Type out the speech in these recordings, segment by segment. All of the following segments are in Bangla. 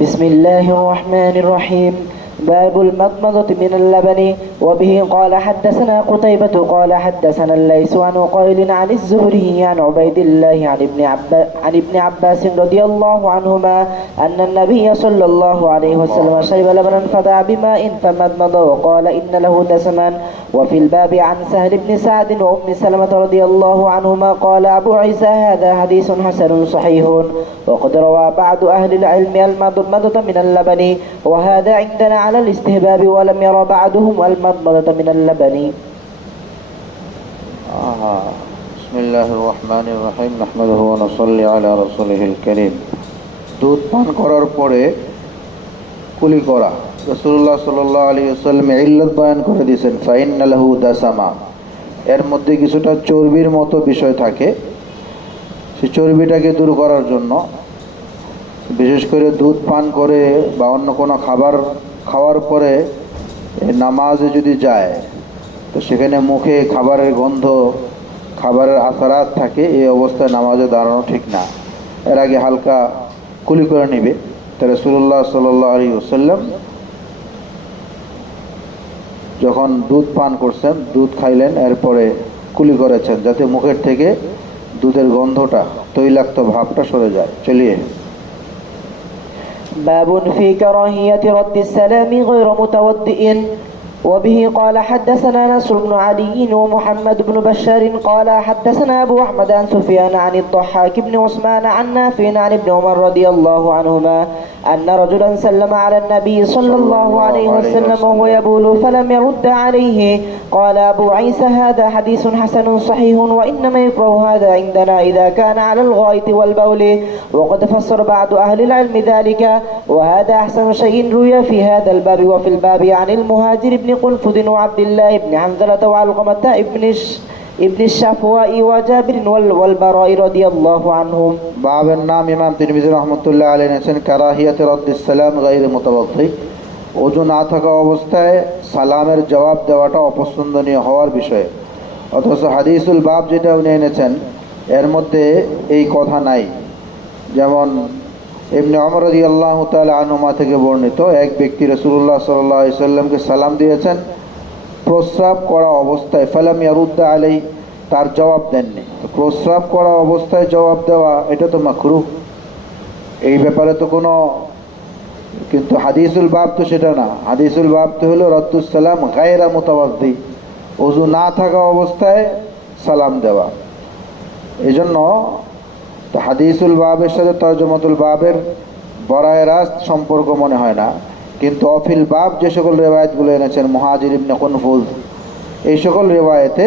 بسم الله الرحمن الرحيم. باب المضمضة من اللبن. وبه قال حدثنا قتيبة قال حدثنا الليث عن عقيل عن الزهري عن عبيد الله عن ابن عباس رضي الله عنهما أن النبي صلى الله عليه وسلم شرب لبنا فدعا بماء فمضمض وقال إن له دسما. وفي الباب عن سهل بن سعد وأم سلمة رضي الله عنهما قال أبو عيسى هذا حديث حسن صحيح وقد روى بعض أهل العلم المضمضة من اللبن وهذا عندنا على الاستهباب ولم ير بعضهم المضمضة من اللبن. بسم الله الرحمن الرحيم نحمده ونصلي على رسوله الكريم. দুধ পান করার পরে কুলি করা রাসূলুল্লাহ সাল্লাল্লাহু আলাইহি ওয়াসাল্লাম ইল্লাত বয়ান করে দিয়েছেন ফাইন্না লাহু দাসামা। এর মধ্যে কিছুটা চর্বির মতো বিষয় থাকে, সেই চর্বিটাকে দূর করার জন্য বিশেষ করে দুধ পান করে বা অন্য কোনো খাবার খাওয়ার পরে নামাজে যদি যায় তো সেখানে মুখে খাবারের গন্ধ, খাবারের আসারাত থাকে, এই অবস্থায় নামাজে দাঁড়ানো ঠিক না। এর আগে হালকা কুলি করে নিবে। তো রাসূলুল্লাহ সাল্লাল্লাহু আলাইহি ওয়াসাল্লাম যখন দুধ পান করছেন, দুধ খাইলেন, এরপরে কুলি করেছেন যাতে মুখের থেকে দুধের গন্ধটা, তৈলাক্ত ভাবটা সরে যায়। চলিয়ে باب في كراهية رد السلام غير متودئ. وبه قال حدثنا نصر بن علي ومحمد بن بشار قال حدثنا أبو أحمد عن سفيان عن الضحاك بن عثمان عن نافع عن ابن عمر رضي الله عنهما أن رجلا سلم على النبي صلى الله عليه وسلم وهو يبول فلم يرد عليه. قال أبو عيسى هذا حديث حسن صحيح وإنما يكره هذا عندنا إذا كان على الغائط والبول وقد فسر بعض أهل العلم ذلك وهذا أحسن شيء روي في هذا الباب. وفي الباب عن المهاجر بن قنفذ وعبد الله بن حنظلة وعلقمة ابن الشفواء وجابر والبراء رضي الله عنهم. বাবের নাম ইমাম তিরমিজি রাহমাতুল্লাহ আলাইহি এনেছেন কারাহিয়াতে রদ্দিস সালাম গায়রে মুতাওয়াদ্দি। ওযু না থাকা অবস্থায় সালামের জবাব দেওয়াটা অপছন্দনীয় হওয়ার বিষয়ে। অথচ হাদিসুল বাব যেটা উনি এনেছেন এর মধ্যে এই কথা নাই। যেমন ইবনে ওমর রাদিয়াল্লাহু তাআলা আনহুমা থেকে বর্ণিত, এক ব্যক্তি রাসূলুল্লাহ সাল্লাল্লাহু আলাইহি সাল্লামকে সালাম দিয়েছেন প্রস্রাব করা অবস্থায়, ফালাম ইয়ারুদ্দা আলাইহি, তার জবাব দেননি। তো প্রস্রাব করা অবস্থায় জবাব দেওয়া এটা তো মাকরুহ, এই ব্যাপারে তো কোনো, কিন্তু হাদিসুল বাব তো সেটা না। হাদিসুল বাব তো হলো রদ্দুস সালাম গায়রা মুতাওয়াদ্দি, ওযু না থাকা অবস্থায় সালাম দেওয়া। এই জন্য তো হাদিসুল বাবের সাথে তরজমাতুল বাবের বরায়ে রাস্ত সম্পর্ক মনে হয় না। কিন্তু অফিল বাব যে সকল রেওয়ায়েতগুলো এনেছেন মুহাজির ইবনে কুনফুজ, এই সকল রেওয়ায়েতে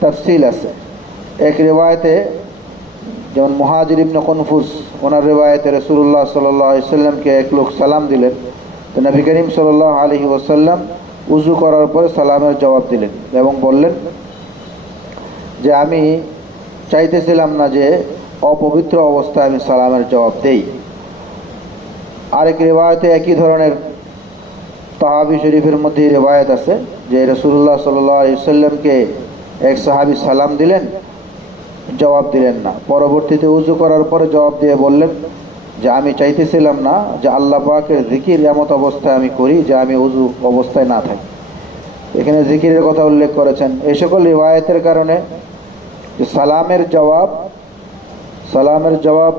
তাফসিল আছে। এক রেওয়ায়েতে যেমন মুহাজির ইবনে কুনফুজ, ওনার রেওয়ায়েতে রাসূলুল্লাহ সাল্লাল্লাহু আলাইহি ওয়াসাল্লামকে এক লোক সালাম দিলেন, তো নবী করিম সাল্লাল্লাহু আলাইহি ওয়াসাল্লাম উযু করার পরে সালামের জবাব দিলেন এবং বললেন যে আমি চাইতেছিলাম না যে অপবিত্র অবস্থায় আমি সালামের জবাব দেই। আরেক রেওয়ায়েতে একই ধরনের তাহাবি শরীফের মধ্যে রেওয়ায়েত আছে যে রাসূলুল্লাহ সাল্লাল্লাহু আলাইহি ওয়াসাল্লামকে এক সাহাবী সালাম দিলেন, জবাব দিলেন না। পরবর্তীতে উযু করার পরে জবাব দিয়ে বললেন যে আমি চাইতেছিলাম না যে আল্লাহ পাকের জিকির এমত অবস্থায় আমি করি যে আমি উযু অবস্থায় না থাকি। এখানে জিকিরের কথা উল্লেখ করেছেন। এই সকল রিওয়ায়াতের কারণে যে সালামের জবাব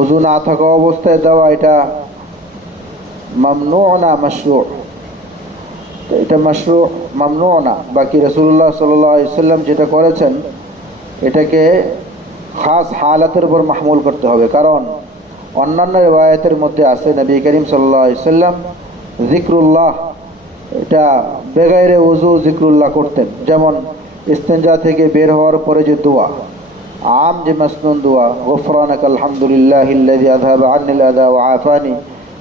উযু না থাকা অবস্থায় দেওয়া এটা মামনু না মাশরু, এটা মাশরু মামনু না। বাকি রাসূলুল্লাহ সাল্লাল্লাহু আলাইহি ওয়াসাল্লাম যেটা করেছেন এটাকে খাস হালাতের উপর মাহমুল করতে হবে, কারণ অন্যান্য রিওয়ায়াতের মধ্যে আছে নবী করিম সাল্লাল্লাহু আলাইহি ওয়াসাল্লাম যিকরুল্লাহ, এটা বেগাইরে উযু যিকরুল্লাহ করতেন। যেমন ইস্তেঞ্জা থেকে বের হওয়ার পরে যে দোয়া, আম যে মাসনুন দোয়া, গুফরানাকা আলহামদুলিল্লাহিল্লাযী আযহাবা আন্নিল আযা ওয়া আফানি,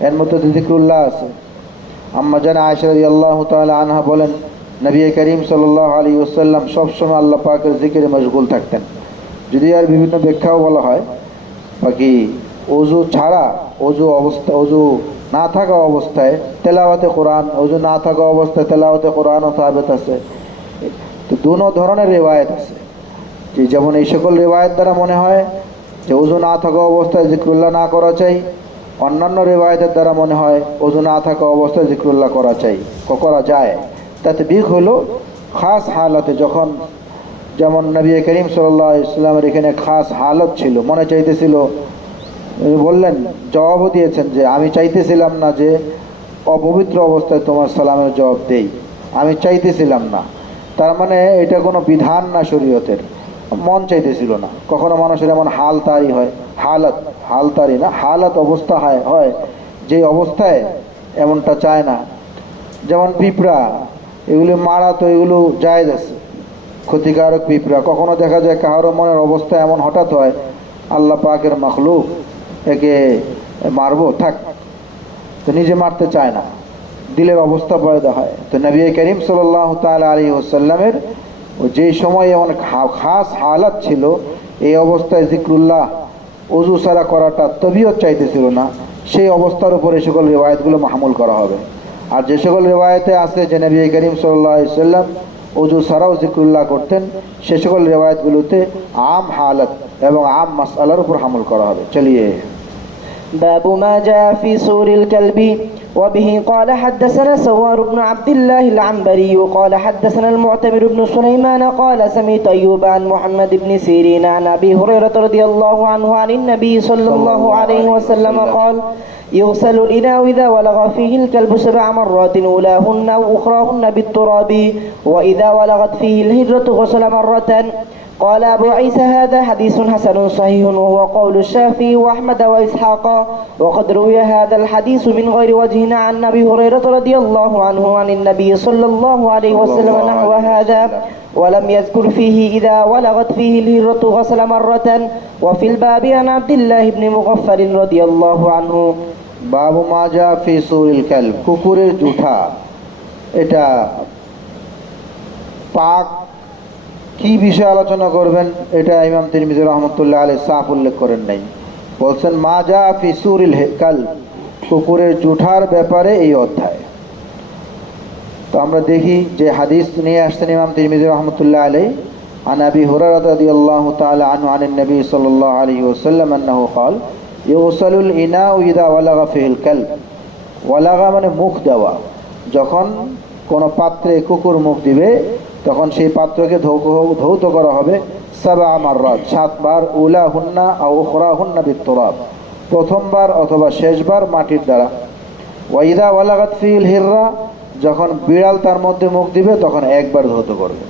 এর মধ্যে যিকরুল্লাহ আছে। আম্মা জানা আয়েশা রাদিয়াল্লাহু তাআলা আনহা বলেন নবী করিম সাল্লাল্লাহু আলাইহি ওয়াসাল্লাম সবসময় আল্লাহ পাকের জিকিরে মশগুল থাকতেন। যদি আর বিভিন্ন ব্যাখ্যাও বলা হয়, বাকি ওযু ছাড়া, ওযু না থাকা অবস্থায় তেলাওয়াতে কোরআন, ওযু না থাকা অবস্থায় তেলাওয়াতে কোরআনও সাবিত আছে। তো দুনো ধরনের রিওয়ায়াত আছে, যে যেমন এই সকল রিওয়ায়াত দ্বারা মনে হয় যে ওযু না থাকা অবস্থায় জিক্রুল্লাহ না করা চাই। অন্যান্য রিওয়ায়াতের দ্বারা মনে হয় ওযু না থাকা অবস্থায় জিক্রুল্লাহ করা যায়। তাতবিক হলো খাস হালাতে, যখন যেমন নবী করিম সাল্লাল্লাহু আলাইহি ওয়াসাল্লামের এখানে খাস হালত ছিল, মনে চাইতেছিল, বললেন, জবাবও দিয়েছেন যে আমি চাইতেছিলাম না যে অপবিত্র অবস্থায় তোমার সালামের জবাব দেই, আমি চাইতেছিলাম না। তার মানে এটা কোনো বিধান না শরীয়তের, মন চাইতেছিল না। কখনো মানুষের এমন হাল তারি হয়, হাল তারি না, হালত অবস্থা হয় যে অবস্থায় এমনটা চায় না। যেমন পিঁপড়া, এগুলি মারা তো এগুলো জায়েজ আছে, ক্ষতিকারক পিঁপড়া। কখনো দেখা যায় কারো মনের অবস্থা এমন হঠাৎ হয়, আল্লাহ পাকের মাখলুক, একে মারবো থাক, তো নিজে মারতে চায় না, দিলের অবস্থা পয়দা হয়। তো নবী করিম সাল্লাল্লাহু তাআলা আলাইহি ওয়াসাল্লামের যেই সময় এমন খাস হালাত ছিল, এই অবস্থায় জিক্রুল্লাহ ওযু ছাড়া করাটা তবিয়ত চাইতেছিল না, সেই অবস্থার উপরে সকল রিওয়ায়াতগুলো মাহমুল করা হবে। আর যে সকল রিওয়ায়াতে আছে যে নবী করিম সাল্লাল্লাহু আলাইহি ওয়াসাল্লাম ওযু ছাড়াও জিক্রুল্লাহ করতেন, সে সকল রিওয়ায়াতগুলোতে আম হালাত এবং আম মাসআলার উপর হামল করা হবে। চলিয়ে باب ما جاء في سور الكلب. وبه قال حدثنا سوار بن عبد الله العنبري قال حدثنا المعتمر بن سليمان قال سمعت أيوب عن محمد بن سيرين عن أبي هريرة رضي الله عنه عن النبي صلى الله عليه وسلم قال يغسل الإناء إذا ولغ فيه الكلب 7 مرات أولاهن وأخراهن بالتراب وإذا ولغت فيه الهرة غسل مرة. قال أبو عيسى هذا حديث حسن صحيح وهو قول الشافعي وأحمد وإسحاق. وقد روي هذا الحديث من غير وجه عن أبي هريرة رضي الله عنه عن النبي صلى الله عليه وسلم نحو هذا ولم يذكر فيه إذا ولغت فيه الهرة غسل مرة. وفي الباب عن عبد الله بن مغفل رضي الله عنه. বাবু মাজা ফি সুরিল কালব, কুকুরের জুঠা, এটা পাক কি বিষয়ে আলোচনা করবেন এটা ইমাম তিরমিজি রাহমাতুল্লাহ আলাইহি সাফ উল্লেখ করেন নাই। বলছেন মাজা ফি সুরিল কালব, কুকুরের জুঠার ব্যাপারে এই অধ্যায়। তো আমরা দেখি যে হাদিস নিয়ে আসছেন ইমাম তিরমিজি রাহমাতুল্লাহ আলাইহি عن أبي هريرة رضي الله تعالى عنه عن النبي صلى الله عليه وسلم أنه قال يغسل الإناء إذا ولغ فيه الكلب. ওয়ালাগা মানে মুখ দেওয়া, যখন কোনো পাত্রে কুকুর মুখ দিবে তখন সেই পাত্রকে ধৌত করা হবে 7 মাররাত, 7 বার, উলাহুন্না আও উখরাহুন্না বিত্তুরাব, প্রথমবার অথবা শেষবার মাটির দ্বারা। ওয়াইদা ওয়ালাগাত ফিল হিররা, যখন বিড়াল তার মধ্যে মুখ দিবে তখন একবার ধৌত করবে।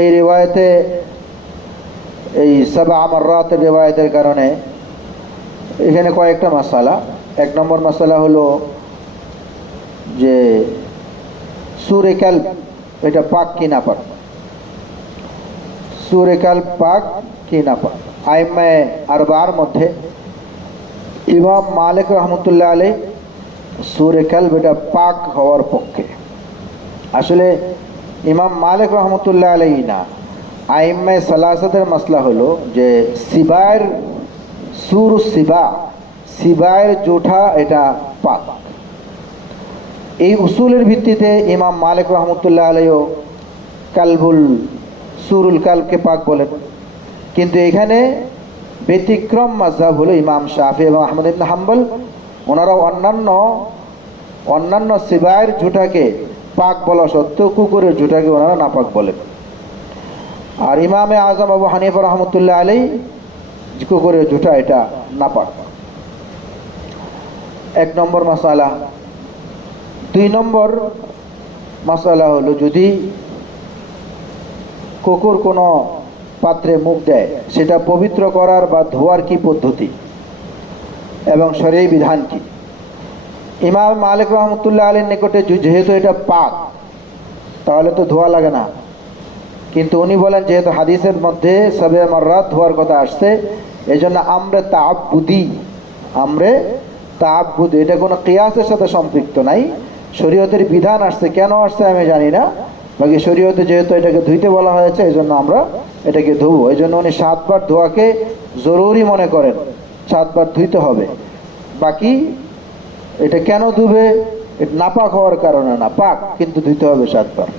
এই রিওয়ায়াতে, এই 7 মাররাতের রিওয়ায়াতের কারণে এখানে কয়েকটা মাসালা। 1 নম্বর মাসালা হলো যে সুরে কালব এটা পাক কি না পাক, সুরে কালব পাক কি না পাক। আইম্মায়ে আরবার মধ্যে ইমাম মালিক রহমতুল্লাহ আলাইহি সুরে কালব এটা পাক হওয়ার পক্ষে। আসলে ইমাম মালিক রহমতুল্লাহ আলাইহি না, আইম্মায়ে সালাসাতের মাসলা হলো যে সিবায়ের সিবায়ের জুঠা এটা পাক। এই উসুলের ভিত্তিতে ইমাম মালিক রহমতুল্লাহ আলাইহিও সুরুল কালবকে পাক বলেন। কিন্তু এখানে ব্যতিক্রম মাযহাব হলো ইমাম শাফি এবং আহমদ ইবনে হাম্বল, ওনারাও অন্যান্য সিবায়ের জুঠাকে পাক বলা সত্ত্বেও কুকুরের জুঠাকে ওনারা নাপাক বলেন। আর ইমামে আজম আবু হানিফা রহমতুল্লাহ আলাইহি কুকুরের জুঠা এটা নাপাক। 1 নম্বর মাসালা। 2 নম্বর মাসালা হলো যদি কুকুর কোনো পাত্রে মুখ দেয় সেটা পবিত্র করার বা ধোয়ার কি পদ্ধতি এবং শরঈ বিধান কি। ইমাম মালিক রহমতুল্লাহ আলাইহির নিকটে যেহেতু এটা পাক তাহলে তো ধোয়া লাগে না, কিন্তু উনি বলেন যেহেতু হাদিসের মধ্যে 7 মাররাত ধোয়ার কথা আসছে, এই জন্য আমরে তাআব্বুদ, এটা কোনো কিয়াসের সাথে সম্পৃক্ত নাই, শরীয়তের বিধান আসছে। কেন আসছে আমি জানি না, বাকি শরীয়তে যেহেতু এটাকে ধুইতে বলা হয়েছে এই জন্য আমরা এটাকে ধুবো। এই জন্য উনি 7 বার ধোয়াকে জরুরি মনে করেন, 7 বার ধুইতে হবে। বাকি এটা কেন ধুবে, এটা নাপাক হওয়ার কারণে না, পাক কিন্তু ধুইতে হবে 7 বার।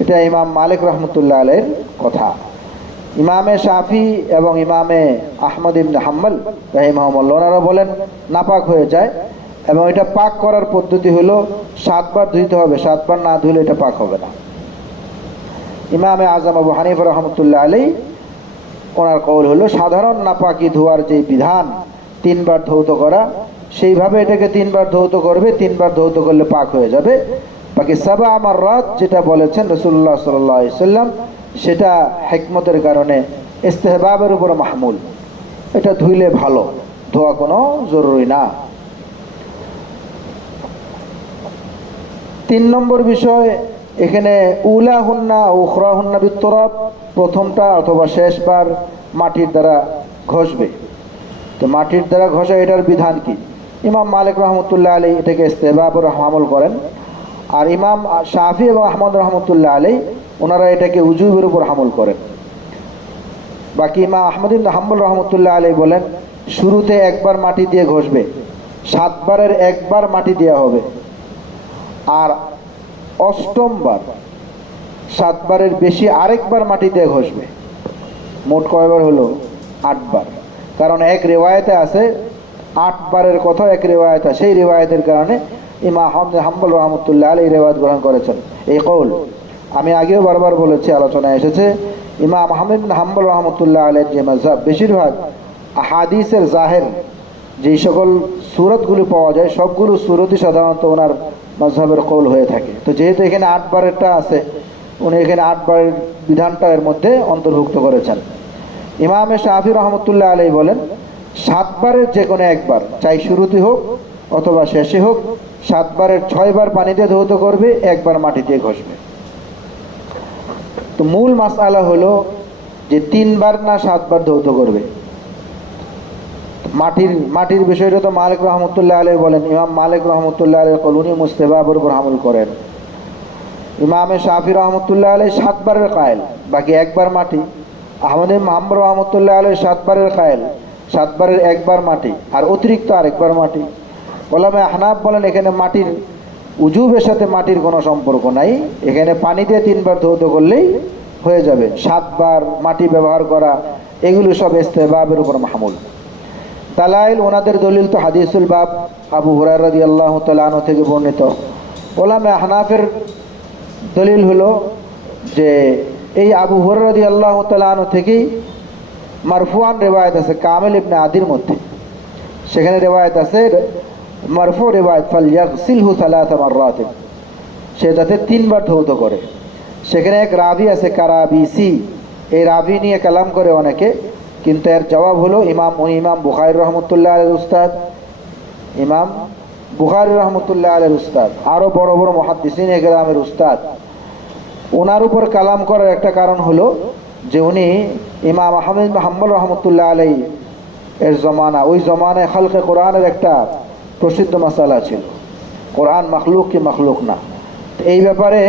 এটা ইমাম মালিক রহমতুল্লাহ আলাইহির কথা। ইমামে শাফি এবং ইমামে আহমদ ইবনে হাম্বল রাহিমাহুল্লাহ ওনারা বলেন নাপাক হয়ে যায়, এবং এটা পাক করার পদ্ধতি হলো 7 বার ধুইতে হবে, 7 বার না ধুলে এটা পাক হবে না। ইমামে আজম আবু হানিফা রহমতুল্লাহ আলাইহি ওনার কওল হলো সাধারণ নাপাকি ধোয়ার যে বিধান 3 বার ধৌত করা, সেইভাবে এটাকে 3 বার ধৌত করবে, 3 বার ধৌত করলে পাক হয়ে যাবে। বাকি সাবা মাররাত যেটা বলেছেন রাসূলুল্লাহ সাল্লাল্লাহু আলাইহি সাল্লাম, সেটা হিকমতের কারণে ইস্তেহবাবের উপর মাহমুল, এটা ধুইলে ভালো, ধোয়া কোনো জরুরি না। 3 নম্বর বিষয়, এখানে উলা হুন্না উখরা হুন্না বিত্তরাব, প্রথমটা অথবা শেষবার মাটির দ্বারা ঘষবে। তো মাটির দ্বারা ঘষা এটার বিধান কি? ইমাম মালিক রহমতুল্লাহ আলাইহি এটাকে ইস্তেহবাবের আমল করেন, আর ইমাম শাফি এবং আহমদ রহমতুল্লাহ আলাইহি ওনারা এটাকে উজুবের উপর আমল করেন। বাকি ইমাম আহমদ ইবনে হাম্বল রহমতুল্লাহ আলাইহি বলেন শুরুতে একবার মাটি দিয়ে ঘষবে, 7 বারের একবার মাটি দেওয়া হবে, আর অষ্টম বার 7 বারের বেশি আরেকবার মাটি দিয়ে ঘষবে। মোট কয়বার হলো? 8 বার। কারণ এক রিওয়ায়েতে আছে 8 বারের কথা, এক রিওয়ায়েত আছে, সেই রিওয়ায়েতের কারণে ইমাম আহমদ হাম্বল রহমতুল্লাহ আলাইহি রিওয়ায়াত গ্রহণ করেছেন এই কওল। আমি আগেও বারবার বলেছি, আলোচনায় এসেছে, ইমাম আহমদ হাম্বল রহমতুল্লাহ আলাইহির যে মাযহাব, বেশিরভাগ হাদিসের জাহের যেই সকল সূরতগুলো পাওয়া যায় সবগুলো সূরতই সাধারণত ওনার মাযহাবের কওল হয়ে থাকে। তো যেহেতু এখানে 8 বারেরটা আছে, উনি এখানে 8 বারের বিধানটা এর মধ্যে অন্তর্ভুক্ত করেছেন। ইমামে শাফি রহমতুল্লাহ আলাইহি বলেন 7 বারের যে কোনো একবার, চাই শুরুতে হোক অথবা শেষে হোক, 7 বারের 6 বার পানি দিয়ে ধৌত করবে, 1 বার মাটি দিয়ে ঘষবে। তো মূল মাসআলা হলো যে 3 বার না 7 বার ধৌত করবে। মাটির বিষয়টা তো মালিক রহমতুল্লাহ আলাইহি বলেন, ইমাম মালিক রহমতুল্লাহ আলাইহি কলুনি মুস্তাহবাবের উপর আমল করেন। ইমামে শাফি রহমতুল্লাহ আলাইহি 7 বারের কায়েল, বাকি 1 বার মাটি। আহমদ ইবনে হাম্বল রহমতুল্লাহ আলাইহি 7 বারের কায়েল, 7 বারের 1 বার মাটি, আর অতিরিক্ত আরেকবার মাটি। ওলামা আহনাফ বলেন এখানে মাটির উজুবের সাথে মাটির কোনো সম্পর্ক নাই, এখানে পানি দিয়ে 3 বার ধৌত করলেই হয়ে যাবে। 7 বার মাটি ব্যবহার করা এগুলো সব ইস্তেহবাবের উপর মাহমুল। দালাইল ওনাদের দলিল তো হাদিসুল বাব আবু হুরায়রা রাদিয়াল্লাহু তাআলা আনহু থেকে বর্ণিত। ওলামা আহনাফের দলিল হলো যে এই আবু হুরায়রা রাদিয়াল্লাহু তাআলা আনহু থেকেই মারফুআন রিওয়ায়াত আছে কামিল ইবনে আদির মধ্যে, সেখানে রিওয়ায়াত আছে মারফু রিওয়ায়াত ফালইয়াগসিলহু 3 মাররাত, সে যাতে 3 বার ধৌত করে। সেখানে এক রাবি আছে কারাবিসি, এই রাবি নিয়ে কালাম করে অনেকে, কিন্তু এর জবাব হলো ইমাম বুখারী রহমতুল্লাহ আলাইহির উস্তাদ, ইমাম বুখারী রহমতুল্লাহ আলাইহির উস্তাদ, আরো বড় বড় মুহাদ্দিসিন একরামের উস্তাদ। ওনার উপর কালাম করার একটা কারণ হলো যে উনি ইমাম আহমদ ইবনে হাম্বল রহমতুল্লাহ আলাইহি এর জমানা, ওই জমানায় খালকে কোরআনের একটা প্রসিদ্ধ মাসালা ছিল, কোরআন মাখলুক কি মাখলুক না। এই ব্যাপারে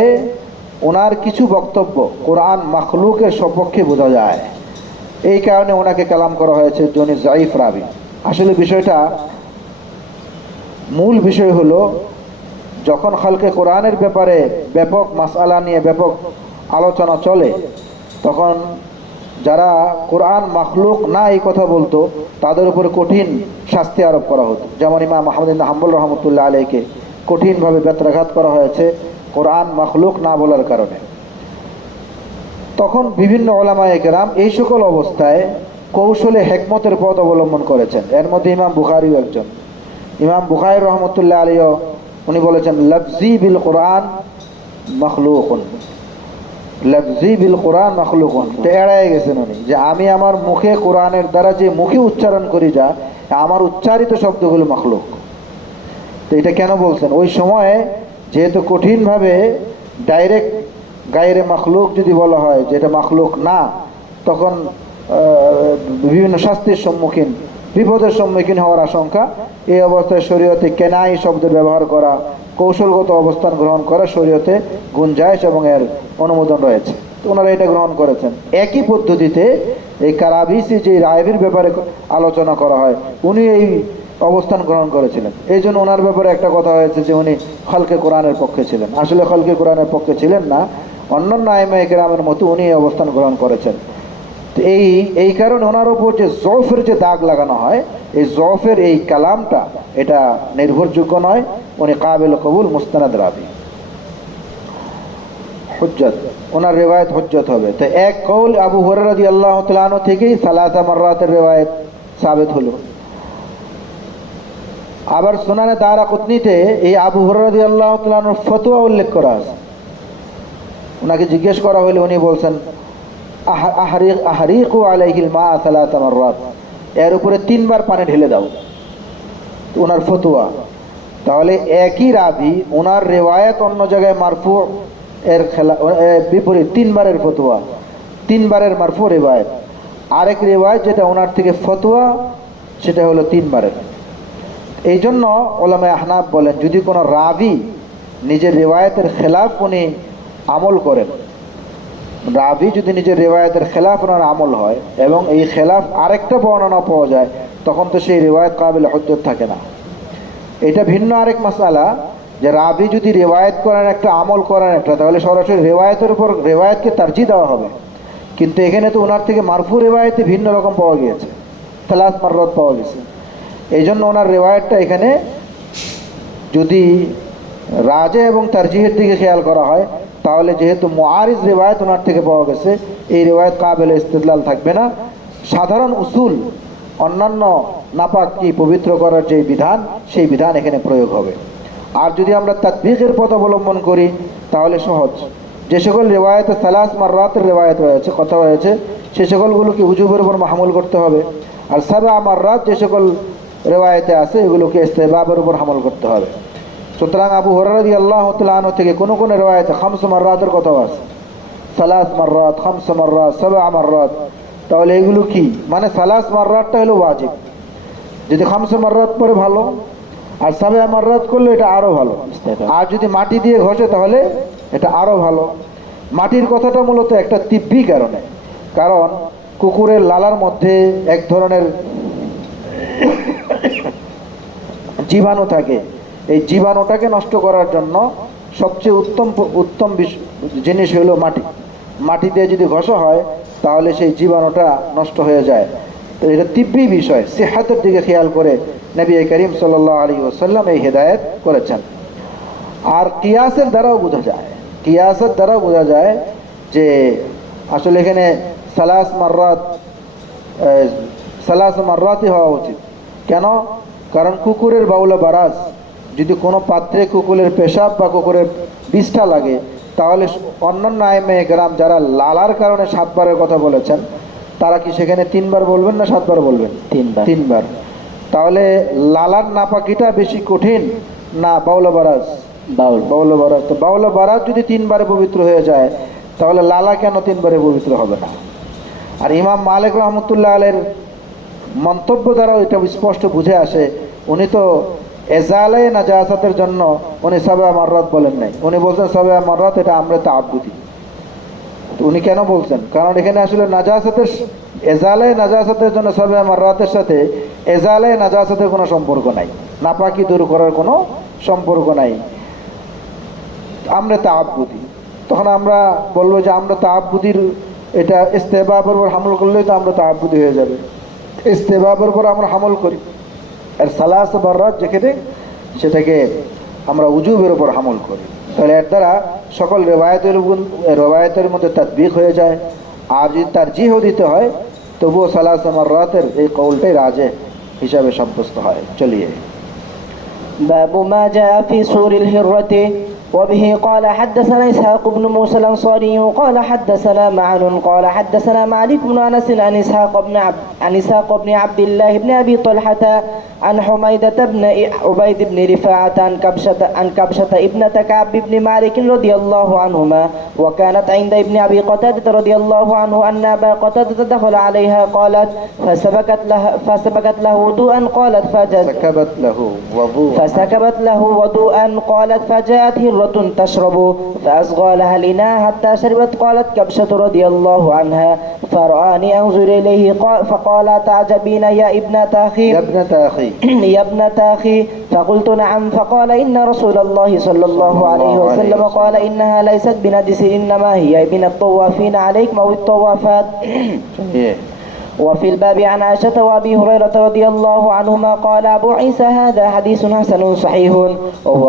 ওনার কিছু বক্তব্য কোরআন মাখলুকের সপক্ষে বোঝা যায়, এই কারণে ওনাকে কালাম করা হয়েছে জনি জাইফ রাবি। আসলে বিষয়টা মূল বিষয় হলো যখন খালকে কোরআনের ব্যাপারে ব্যাপক মাসআলা নিয়ে ব্যাপক আলোচনা চলে, তখন যারা কোরআন মাখলুক না এই কথা বলতো তাদের উপর কঠিন শাস্তি আরোপ করা হতো। যেমন ইমাম আহমদ ইবনে হাম্বল রহমতুল্লাহ আলাইহিকে কঠিনভাবে বেত্রাঘাত করা হয়েছে কোরআন মাখলুক না বলার কারণে। তখন বিভিন্ন উলামায়ে কেরাম এই সকল অবস্থায় কৌশলে হিকমতের পথ অবলম্বন করেছেন। এর মধ্যে ইমাম বুখারীও একজন। ইমাম বুখারী রহমতুল্লাহ আলাইহি উনি বলেছেন লফজি বিল কোরআন মাখলুকুন, লফজি বিল কোরআন মাখলুকুন। তো এড়াই গেছেন উনি যে আমি আমার মুখে কোরআনের দ্বারা যে মুখে উচ্চারণ করি, যা আমার উচ্চারিত শব্দগুলো মাখলুক। তো এটা কেন বলছেন? ওই সময়ে যেহেতু কঠিনভাবে ডাইরেক্ট গায়রে মাখলুক যদি বলা হয় যে এটা মাখলুক না, তখন বিভিন্ন শাস্তির সম্মুখীন, বিপদের সম্মুখীন হওয়ার আশঙ্কা। এই অবস্থায় শরীয়তে কেনাই শব্দের ব্যবহার করা, কৌশলগত অবস্থান গ্রহণ করা শরীয়তে গুঞ্জাইশ এবং এর অনুমোদন রয়েছে। তো ওনারা এটা গ্রহণ করেছেন। একই পদ্ধতিতে এই কারাবিসি যে রায়বির ব্যাপারে আলোচনা করা হয়, উনি এই অবস্থান গ্রহণ করেছিলেন। এই জন্য ওনার ব্যাপারে একটা কথা হয়েছে যে উনি খালকে কোরআনের পক্ষে ছিলেন। আসলে খালকে কোরআনের পক্ষে ছিলেন না, অন্যান্য আইমায়ে কেরামের মতো উনি এই অবস্থান গ্রহণ করেছেন। তো এই কারণে ওনার উপর যে জফের যে দাগ লাগানো হয়, এই জফের এই কালামটা এটা নির্ভরযোগ্য নয়, উনি কাবিল কবুল মুস্তানাদ রাবি, হুজ্জত, ওনার রেওয়ায়ত হুজ্জত হবে। তো এক কৌল আবু হুরায়রা রাদিয়াল্লাহু তাআলা আনহু থেকেই সালাসা মাররাতের রেওয়ায়ত সাবিত হলো। আবার সুনানে দারাকুতনিতে এই আবু হুরায়রা রাদিয়াল্লাহু তাআলা আনহুর ফতোয়া উল্লেখ করা আছে। ওনাকে জিজ্ঞেস করা হলে উনি বলছেন আহরিকু আলাইহিল মা সালাসা মাররাত, এর উপরে 3 বার পানি ঢেলে দাও, ওনার ফতোয়া। তাহলে একই রাবি ওনার রেওয়ায়ত অন্য জায়গায় মারফু এর বিপরীত 3 বারের ফতোয়া, 3 বারের মারফু রেওয়ায়ত। আরেক রেওয়ায়ত যেটা ওনার থেকে ফতোয়া সেটা হলো 3 বারের। এই জন্য ওলামায়ে আহনাফ বলেন যদি কোনো রাবি নিজের রেওয়ায়তের খেলাফ উনি আমল করেন, রাবি যদি নিজের রেওয়ায়তের খেলাফ ওনার আমল হয় এবং এই খেলাফ আরেকটা বর্ণনা পাওয়া যায়, তখন তো সেই রেওয়ায়ত কাবিল হুজ্জত থাকে না। এটা ভিন্ন আরেক মাসআলা যে রাবি যদি রেওয়ায়ত করেন একটা, আমল করেন একটা, তাহলে সরাসরি রেওয়ায়তের উপর রেওয়ায়তকে তারজিহ দেওয়া হবে। কিন্তু এখানে তো ওনার থেকে মারফু রেওয়ায়তে ভিন্ন রকম পাওয়া গিয়েছে, সালাস মাররাত পাওয়া গেছে। এই জন্য ওনার রেওয়ায়তটা এখানে যদি রাজে এবং তারজিহের দিকে খেয়াল করা হয়, তাহলে যেহেতু মুআরিজ রেওয়ায়ত ওনার থেকে পাওয়া গেছে, এই রেওয়ায়ত কাবিল ইস্তিদলাল থাকবে না। সাধারণ উসুল অন্যান্য নাপাককে পবিত্র করার যে বিধান, সেই বিধান এখানে প্রয়োগ হবে। আর যদি আমরা তাতবিকের পথ অবলম্বন করি তাহলে সহজ। যে সকল রেওয়ায়তে সালাস মাররাতের রেওয়ায়ত রয়েছে, কথা রয়েছে, সে সকলগুলোকে উজুবের উপর মাহমুল করতে হবে। আর সাবা মাররাত যে সকল রেওয়ায়তে আছে এগুলোকে ইস্তেহবাবের উপর হামল করতে হবে। সুতরাং আবু হুরায়রা রাদিয়াল্লাহু তাআলা আনহু থেকে কোনো কোনো রেওয়ায়তে 5 মাররাতের কথা আছে, সালাস মাররাত, 5 মাররাত, 7 মাররাত। তাহলে এগুলো কি মানে সালাস মাররাতটা হলো ওয়াজিব, যদি 5 মাররাত পরে ভালো, আর 7 মাররাত করলে এটা আরো ভালো। আর যদি মাটি দিয়ে ঘষে তাহলে এটা আরো ভালো। মাটির কথাটা মূলত একটা তিব্বি কারণে, কারণ কুকুরের লালার মধ্যে এক ধরনের জীবাণু থাকে, এই জীবাণুটাকে নষ্ট করার জন্য সবচেয়ে উত্তম জিনিস হলো মাটি। মাটি দিয়ে যদি ঘষা হয় তাহলে সেই জীবাণুটা নষ্ট হয়ে যায়। তো এটা তিব্বি বিষয়, সিহাতের দিকে খেয়াল করে নবী করিম সাল্লাল্লাহু আলাইহি ওয়াসাল্লাম এই হেদায়েত করেছেন। আর কিয়াসের দ্বারাও বোঝা যায়, কিয়াসের দ্বারাও বোঝা যায় যে আসলে এখানে সালাস মাররাতই হওয়া উচিত। কেন? কারণ কুকুরের বাউলা বারাজ, যদি কোনো পাত্রে কুকুরের পেশাব বা কুকুরের বিষ্ঠা লাগে, তাহলে অন্যান্য আইমায়ে কেরাম যারা লালার কারণে 7 বারের কথা বলেছেন, তারা কি সেখানে 3 বার বলবেন না 7 বার বলবেন? 3 বার। তাহলে লালার নাপাকিটা বেশি কঠিন না বাউলা বারাজ? বাউলা বারাজ। তো বাউলা বারাজ যদি 3 বারে পবিত্র হয়ে যায়, তাহলে লালা কেন 3 বারে পবিত্র হবে না? আর ইমাম মালিক রহমতুল্লাহ আলাইহির মন্তব্য দ্বারা এটা স্পষ্ট বুঝে আসে, উনি তো এজালে নাজাসাতের জন্য উনি 7 মাররাত বলেন নাই, উনি বলছেন 7 মাররাত এটা আমরা তাআব্বুদি। তো উনি কেন বলছেন? কারণ এখানে আসলে নাজাসাতের, এজালে নাজাসাতের জন্য 7 মাররাতের সাথে এজালে নাজাসাতের কোনো সম্পর্ক নাই, নাপাকি দূর করার কোনো সম্পর্ক নাই, আমরা তাআব্বুদি। তখন আমরা বলবো যে আমরা তাআব্বুদির এটা ইস্তেহবাবের উপর হামল করলেই তো আমরা তাআব্বুদি হয়ে যাবে, ইস্তেহবাবের উপর আমরা হামল করি। আর সালাস মাররাত যেখানে, সেটাকে আমরা উজুবের উপর হামল করি। তাহলে এর দ্বারা সকল রেওয়ায়তের মধ্যে তাতবিক হয়ে যায়। আর যদি তারজিহ দিতে হয় তবুও সালাস মাররাতের এই কৌলটাই রাজে হিসাবে সাব্যস্ত হয়। চলিয়ে باب ما جاء في سور الهرة. وبه قال حدثنا إسحاق بن موسى الأنصاري قال حدثنا معن قال حدثنا مالك بن أنس عن إسحاق بن عبد الله بن أبي طلحة عن حميدة بن عبيد بن رفاعة عن كبشة ابنة كعب بن مالك رضي الله عنهما وكانت عند ابن أبي قتادة رضي الله عنه أن أبا قتادة دخل عليها قالت فسبكت له وضوءا قالت فسكبت له وضوءا قالت فجاءته هرة تشرب فأصغى لها الإناء حتى شربت. قالت كبشة رضي الله عنها فرآني أنظر إليه فقال تعجبين يا ابنة أخي يا ابنة أخي يا ابنة أخي. فقلت نعم. فقال إن رسول الله صلى الله عليه وسلم قال إنها ليست بنجس إنما هي من الطوافين عليكم أو الطوافات. وفي الباب عن عائشة وأبي هريرة رضي الله عنهما قال أبو عيسى هذا حديث حسن صحيح وهو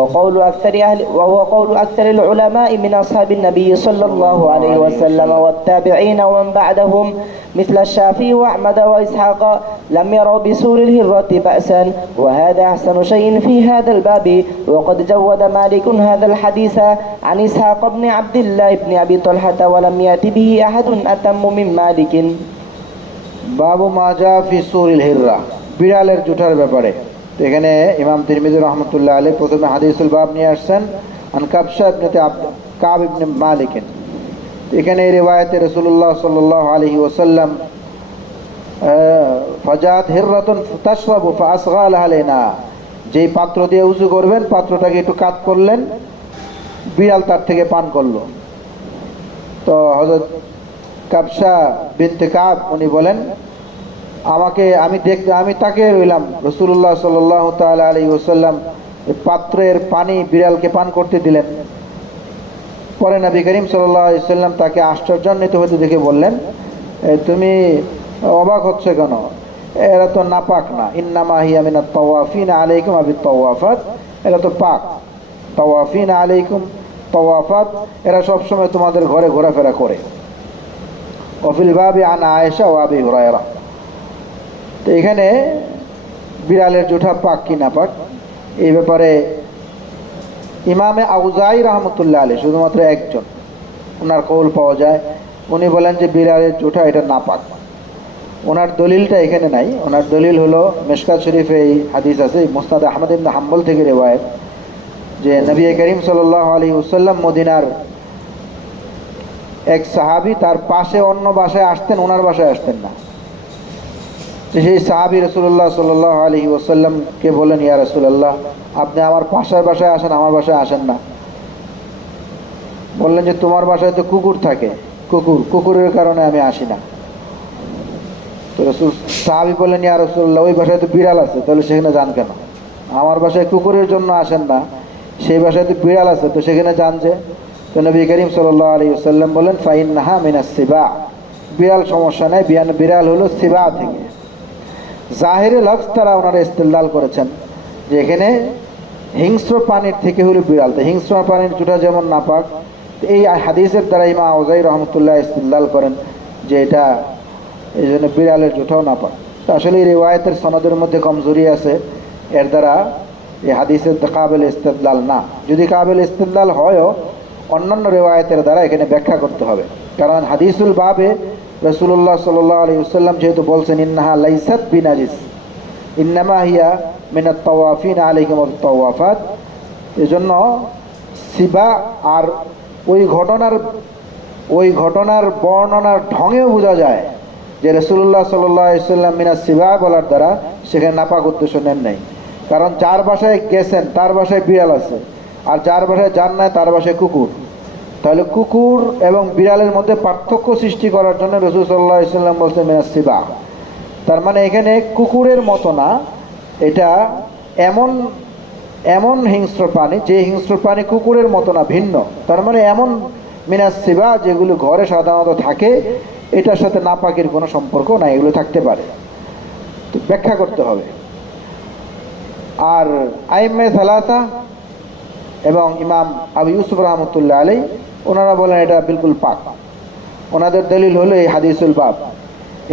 قول أكثر العلماء من أصحاب النبي صلى الله عليه وسلم والتابعين ومن بعدهم مثل الشافعي وأحمد وإسحاق لم يروا بسور الهرة بأسا وهذا أحسن شيء في هذا الباب. وقد جود مالك هذا الحديث عن إسحاق بن عبد الله بن أبي طلحة ولم يأت به أحد أتم من مالك. বাবু মাজা ফি সুরিল হিররা, বিড়ালের জুঠার ব্যাপারে। তো এখানে ইমাম তিরমিজি রহমতুল্লাহ আলাইহি প্রথমে হাদিসুল বাব নিয়ে আসছেন আন কাবশা ইবনে কাব ইবনে মালিক। এখানে এই রিওয়ায়াতে রাসূলুল্লাহ সাল্লাল্লাহু আলাইহি ওয়াসাল্লাম ফাজাত হিররাতুন তাশরাবু ফাআসগা লাহা লানা, যেই পাত্র দিয়ে উযু করবেন পাত্রটাকে একটু কাত করলেন, বিড়াল তার থেকে পান করলো। তো হযরত কাবশা বিনতে কাব উনি বলেন আমি তাকে রইলাম রাসূলুল্লাহ সাল্লাল্লাহু তাআলা আলাইহি ওয়াসাল্লাম পাত্রের পানি বিড়ালকে পান করতে দিলেন। পরে নবী করিম সাল্লাল্লাহু আলাইহি ওয়াসাল্লাম তাকে আশ্চর্যান্বিত হতে দেখে বললেন তুমি অবাক হচ্ছে কেন, এরা তো নাপাক না। ইন্নামা হিয়া মিনাত তাওয়াফিন আলাইকুম আবিত তাওয়াফাত, এরা তো পাক। তাওয়াফিন আলাইকুম তাওয়াফাত, এরা সবসময় তোমাদের ঘরে ঘোরাফেরা করে। ওফিল বাবি আন আয়েশা ও আবি হুরায়রা। তো এখানে বিড়ালের জুঠা পাক কি না পাক এই ব্যাপারে ইমামে আউজাই রহমতুল্লাহ আলাইহি শুধুমাত্র একজন ওনার কৌল পাওয়া যায়। উনি বলেন যে বিড়ালের জুঠা এটা না পাক। ওনার দলিলটা এখানে নাই। ওনার দলিল হলো মিশকাত শরীফে এই হাদিস আছে, মুসনাদ আহমদ ইবনে হাম্বল থেকে রিওয়ায়াত, যে নবী করিম সাল্লাল্লাহু আলাইহি ওয়াসাল্লাম মদিনার এক সাহাবী তার পাশে অন্য বাসায় আসতেন, ওনার বাসায় আসতেন না। তো সেই সাহাবী রাসূলুল্লাহ সাল্লাল্লাহু আলাইহি ওয়াসাল্লামকে বলেন ইয়া রাসূলুল্লাহ আপনি আমার পাশের বাসায় আসেন, আমার বাসায় আসেন না। বললেন যে তোমার বাসায় তো কুকুর থাকে, কুকুরের কারণে আমি আসি না। তো সাহাবী বললেন ইয়া রাসূলুল্লাহ ওই বাসায় তো বিড়াল আছে, তাহলে সেখানে যান কেন? আমার বাসায় কুকুরের জন্য আসেন না, সেই বাসায় তো বিড়াল আছে, তো সেখানে যান যে? তো নবী করিম সাল্লাল্লাহু আলাইহি ওয়াসাল্লাম বলেন ফাইন্নাহা মিনাস সিবা, বিড়াল সমস্যা নাই, বিড়াল হলো সিবা থেকে। জাহিরে লফজ তারা ওনারা ইস্তেদলাল করেছেন যে এখানে হিংস্র প্রাণীর থেকে হলো বিড়াল। তো হিংস্র প্রাণীর জুটা যেমন নাপাক, এই হাদিসের দ্বারা ইমাম আউজাই রহমতুল্লাহ ইস্তেদলাল করেন যে এটা এই জন্য বিড়ালের জুটাও নাপাক। তো আসলে এই রিওয়ায়াতের সনদের মধ্যে কমজোরি আছে, এর দ্বারা এই হাদিসের কাবিল ইস্তেদলাল না। যদি কাবিল ইস্তেদলাল হয়ও অন্যান্য রিওয়ায়াতের দ্বারা এখানে ব্যাখ্যা করতে হবে, কারণ হাদিসুল বাবে রাসূলুল্লাহ সাল্লাল্লাহু আলাইহি ওয়াসাল্লাম যেহেতু বলছেন ইন্নাহা লাইসাত বিনাজিস ইন্নামা হিয়া মিনাত তাওয়াফিন আলাইকুম ওয়াত তাওয়াফাত, এজন্য সিবা আর ওই ঘটনার বর্ণনার ঢঙেও বোঝা যায় যে রাসূলুল্লাহ সাল্লাল্লাহু আলাইহি ওয়াসাল্লাম মিনাস সিবা বলার দ্বারা সেখানে নাপাক উদ্দেশ্য নেন নাই। কারণ যার বাসায় গেছেন তার বাসায় বিড়াল আছে, আর যার বাসায় যান নাই তার বাসায় কুকুর। তাহলে কুকুর এবং বিড়ালের মধ্যে পার্থক্য সৃষ্টি করার জন্য রাসূল সাল্লাল্লাহু আলাইহি ওয়াসাল্লাম বলছেন মিনাস সিবা। তার মানে এখানে কুকুরের মতো না, এটা এমন হিংস্র প্রাণী যে হিংস্র প্রাণী কুকুরের মতো না, ভিন্ন। তার মানে এমন মিনাস সিবা যেগুলো ঘরে সাধারণত থাকে, এটার সাথে নাপাকের কোনো সম্পর্ক নাই, এগুলো থাকতে পারে। তো ব্যাখ্যা করতে হবে। আর আইম্মে সালাসা এবং ইমাম আবু ইউসুফ রহমতুল্লাহ আলাইহি ওনারা বলেন এটা বিলকুল পাক। ওনাদের দলিল হলো এই হাদিসুল বাব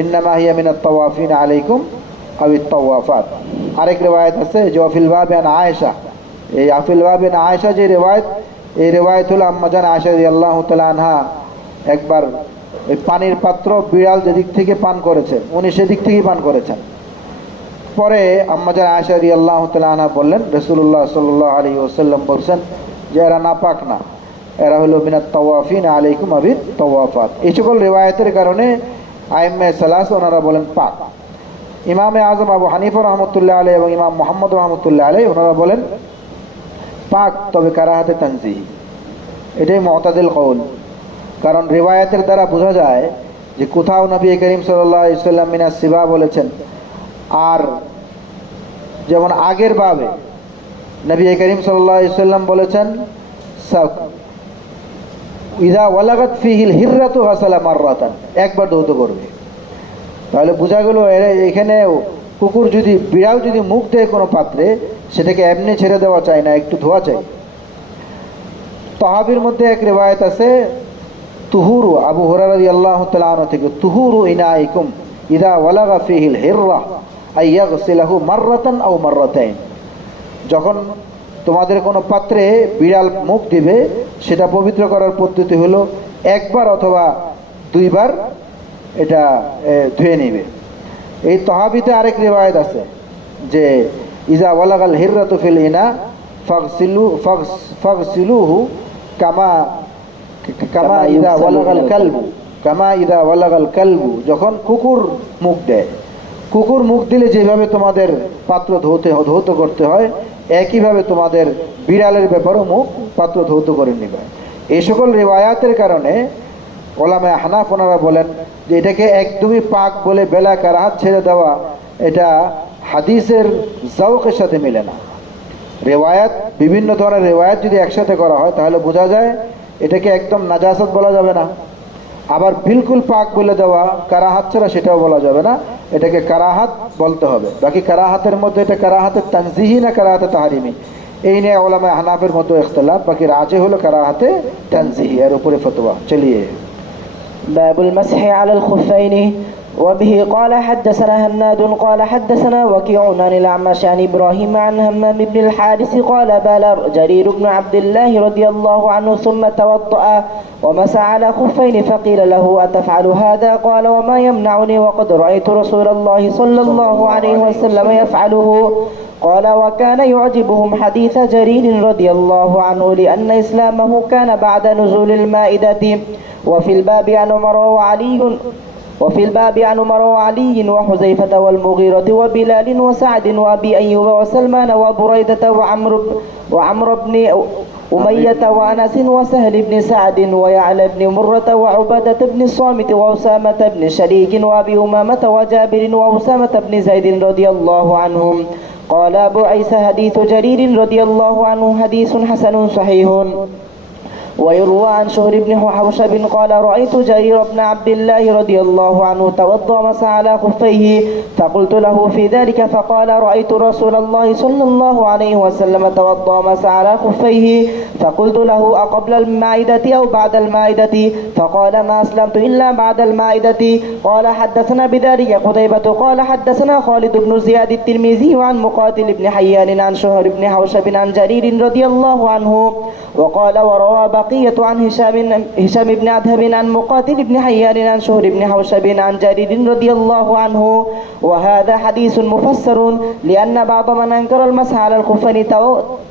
ইন্নামা হিয়া মিনাত তাওয়াফিন আলাইকুম আবিত তাওয়াফাত। আরেক রিওয়ায়াত আছে যে আফিল বাব আন আয়েশা, এই আফিল বাব আন আয়েশা যে রিওয়ায়াত, এই রিওয়ায়াত হলো আম্মা জান আয়েশা রাদিয়াল্লাহু তাআলা আনহা একবার ওই পানির পাত্র বিড়াল যেদিক থেকে পান করেছে উনি সেদিক থেকেই পান করেছেন। পরে আম্মা জান আয়েশা রাদিয়াল্লাহু তাআলা আনহা বললেন রাসূলুল্লাহ সাল্লাল্লাহু আলাইহি ওয়াসাল্লাম বলছেন যে এরা নাপাক না, এরা হলো মিনাত তাওয়াফিন আলাইকুম আবিত তাওয়াফাত। এই সকল রিওয়ায়াতের কারণে আইম্মে সালাস ওনারা বলেন পাক। ইমামে আজম আবু হানিফা রহমতুল্লাহ আলাইহি এবং ইমাম মুহাম্মদ রহমতুল্লাহ আলাইহি ওনারা বলেন পাক, তবে কারাহাতে তানজিহি। এটাই মুতাদিল কওল। কারণ রিওয়ায়াতের দ্বারা বোঝা যায় যে কোথাও নবী করিম সাল্লাল্লাহু আলাইহি ওয়াসাল্লাম মিনাস সিবা বলেছেন, আর যেমন আগের বাবে নবী করিম সাল্লাল্লাহু আলাইহি ওয়াসাল্লাম বলেছেন ইদা ওয়ালাগাত ফিহিল হিররাতু গাসালা মাররাতান, একবার ধৌত করবে। তাহলে বোঝা গেল এখানে কুকুর যদি, বিড়াল যদি মুখ দেয় কোনো পাত্রে, সেটাকে এমনি ছেড়ে দেওয়া চাই না, একটু ধোয়া চাই। তাহাবির মধ্যে এক রিওয়ায়াত আছে তুহুরু, আবু হুরায়রা রাদিয়াল্লাহু তাআলা আনহু থেকে, তুহুরু ইনাইকুম ইদা ওয়ালাগা ফিহিল হিররা আইয়াগসিলাহু মাররাতান আও মাররাতাইন। যখন তোমাদের কোনো পাত্রে বিড়াল মুখ দিবে, সেটা পবিত্র করার পদ্ধতি হলো একবার অথবা দুইবার এটা ধুয়ে নেবে। এই তহাবিতে আরেক রিওয়ায়াত আছে যে ইজা ওয়ালাগাল হিররাতু ফিল ইনা ফাগসিলুহু কামা ইদা ওয়ালাগাল কালবু, কামা ইদা ওয়ালাগাল কালবু। যখন কুকুর মুখ দেয়, কুকুর মুখ দিলে যেভাবে তোমাদের পাত্র ধৌত করতে হয়, একইভাবে তোমাদের বিড়ালের ব্যাপারেও পাত্র ধৌত করে নেবে। এই সকল রিওয়ায়াতের কারণে ওলামায়ে হানাফ ওনারা বলেন যে এটাকে একদমই পাক বলে বেলা কারাহাত ছেড়ে দেওয়া, এটা হাদিসের জাওকের সাথে মিলে না। রিওয়ায়াত, বিভিন্ন ধরনের রিওয়ায়াত যদি একসাথে করা হয় তাহলে বোঝা যায় এটাকে একদম নাজাসাত বলা যাবে না, আবার বিলকুল পাক বলে দেওয়া কারাহাত ছাড়া সেটাও বলা যাবে না, এটাকে কারাহাত বলতে হবে। বাকি কারাহাতের মধ্যে এটা কারাহাতে তানজিহি না কারাহাতে তাহরিমি, এই নিয়ে ওলামায়ে হানাফের মধ্যে ইখতিলাফ। বাকি রাজে হলো কারাহাতে তানজিহি, এর উপরে ফতোয়া। চলিয়ে باب المسح على الخفين. وبه قال حدثنا هناد قال حدثنا وكيع عن الأعمش عن إبراهيم عن همام بن الحارث قال بال جرير بن عبد الله رضي الله عنه ثم توضأ ومسح على خفين فقيل له أتفعل هذا؟ قال وما يمنعني وقد رأيت رسول الله صلى الله عليه وسلم يفعله. قال وكان يعجبهم حديث جرير رضي الله عنه لأن إسلامه كان بعد نزول المائدة. وفي الباب عن عمر وعلي وحذيفة والمغيرة وبلال وسعد وأبي أيوب وسلمان وبريدة وعمرو بن أمية وأنس وسهل بن سعد ويعلى بن مرة وعبادة بن الصامت وأسامة بن شريك وأبي أمامة وجابر وأسامة بن زيد رضي الله عنهم. قال أبو عيسى حديث جرير رضي الله عنه حديث حسن صحيح. ويروى عن شهر بن حوشب قال رأيت جرير بن عبد الله رضي الله عنه توضأ ومسح على خفيه فقلت له في ذلك فقال رأيت رسول الله صلى الله عليه وسلم توضأ ومسح على خفيه فقلت له أقبل المائدة أو بعد المائدة؟ فقال ما أسلمت إلا بعد المائدة. قال حدثنا بذلك قتيبة قال حدثنا خالد بن زياد الترمذي عن مقاتل بن حيان عن شهر بن حوشب عن جرير رضي الله عنه. وقال وروى بقية عن هشام بن أدهم عن مقاتل بن حيان عن شهر بن حوشب عن جرير رضي الله عنه. وهذا حديث مفسر لأن بعض من أنكر المسح على الخفين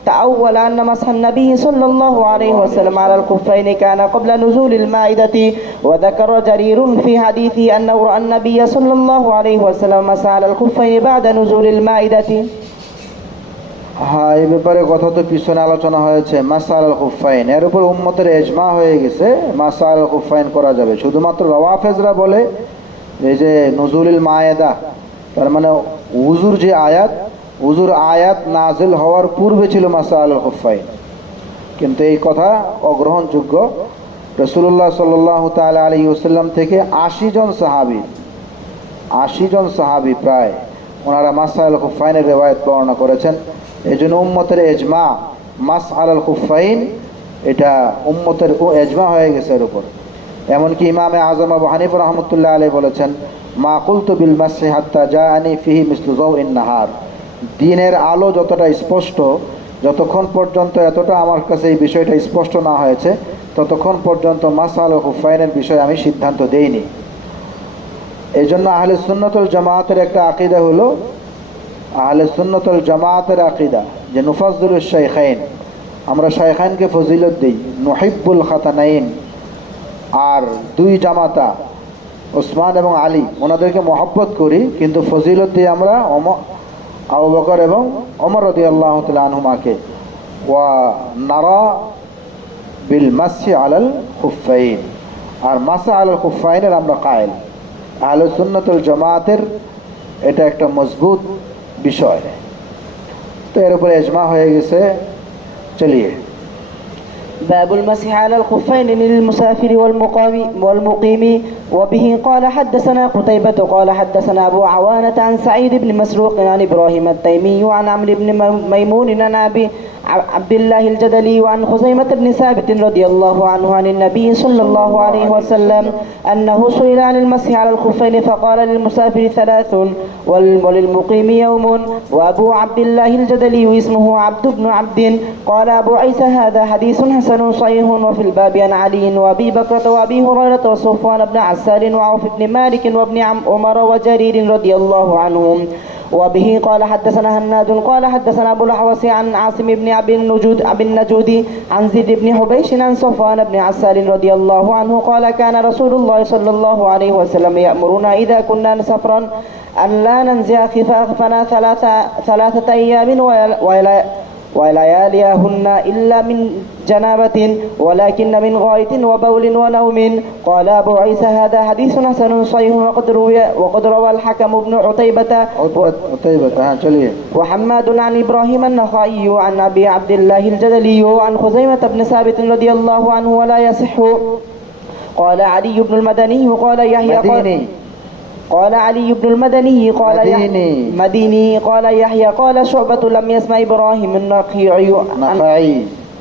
تأول أن مسح النبي صلى الله عليه وسلم على الخفين كان قبل نزول المائدة. وذكر جرير في حديثه أنه رأى النبي صلى الله عليه وسلم مسح على الخفين بعد نزول المائدة. হ্যাঁ, এই ব্যাপারে কথা তো পিছনে আলোচনা হয়েছে। মাসা আল খুফাইন, এর উপর উম্মতের এজমা হয়ে গেছে, মাসা আল খুফাইন করা যাবে। শুধুমাত্র রওয়াফেজরা বলে এই যে নজুলুল মায়েদা, তার মানে উজুর যে আয়াত, উজুর আয়াত নাজিল হওয়ার পূর্বে ছিল মাসা আল খুফাইন, কিন্তু এই কথা অগ্রহণযোগ্য। রাসূলুল্লাহ সাল্লাল্লাহু তাআলা আলাইহি ওয়াসাল্লাম থেকে 80 জন সাহাবী প্রায়, ওনারা মাসা আল খুফাইনের রিওয়ায়াত বর্ণনা করেছেন। এই জন্য উম্মতের এজমা মাস আলাল খুফাইন, এটা উম্মতের এজমা হয়ে গেছে এর উপর। এমনকি ইমামে আজম আবু হানিফা রাহমাতুল্লাহ আলাইহি বলেছেন মা কুলতু বিল মাসহি হাত্তা জাআনি ফিহি মিসলু যাওইন নাহার। দিনের আলো যতটা স্পষ্ট, যতক্ষণ পর্যন্ত এতটা আমার কাছে এই বিষয়টা স্পষ্ট না হয়েছে, ততক্ষণ পর্যন্ত মাস আলাল খুফাইনের বিষয়ে আমি সিদ্ধান্ত দেইনি। এই জন্য আহলে সুন্নাতুল জামাতের একটা আকীদা হলো, আহলে সুন্নাতুল জামাতের আকীদা যে নুফাজ্জিলুশ শাইখাইন, আমরা শাইখাইনকে ফজিলত দিই, নুহিব্বুল খাতানাইন, আর দুই জামাতা ওসমান এবং আলী ওনাদেরকে মহব্বত করি, কিন্তু ফজিলত দিই আমরা আবু বকর এবং ওমর রাদিয়াল্লাহু তাআলা আনহুমাকে। ওয়া নারা বিল মাসি আলাল খুফাইন, আর মাসা আলাল খুফাইনের আমরা কায়েল। আহলে সুন্নাতুল জামাতের এটা একটা মজবুত বিষয়, তো এর উপরে ইজমা হয়ে গেছে। চলিয়ে باب المسح على الخفين للمسافر والمقيم. وبه قال حدثنا قتيبة قال حدثنا أبو عوانة عن سعيد بن مسروق عن إبراهيم التيمي عن عمرو بن ميمون عن أبي عبد الله الجدلي وعن خزيمة بن ثابت رضي الله عنه عن النبي صلى الله عليه وسلم أنه سئل عن المسح على الخفين فقال للمسافر 3 وللمقيم يوم. وأبو عبد الله الجدلي اسمه عبد بن عبد. قال أبو عيسى هذا حديث حسن صحيح. وفي الباب عن علي وأبي بكر وأبي هريرة وصفوان بن عسال وعوف بن مالك وابن عمر وجرير رضي الله عنهم. وبه قال حدثنا هناد قال حدثنا أبو الأحوص عن عاصم بن أبي النجود عن زيد بن حبيش عن صفوان بن عسال رضي الله عنه قال كان رسول الله صلى الله عليه وسلم يأمرنا إذا كنا سفرا أن لا ننزع خفافنا 3 أيام ولياليهن إلا من جنابة ولكن من غائط وبول ونوم. قال أبو عيسى هذا حديث حسن صحيح. وقد روى الحكم بن عتيبة وحماد عن إبراهيم النخعي عن أبي عبد الله الجدلي عن خزيمة بن ثابت رضي الله عنه ولا يصح. قال علي بن المدني قال يحيى قال علي بن المدني قال مديني قال يحيى قال شعبة لم يسمع إبراهيم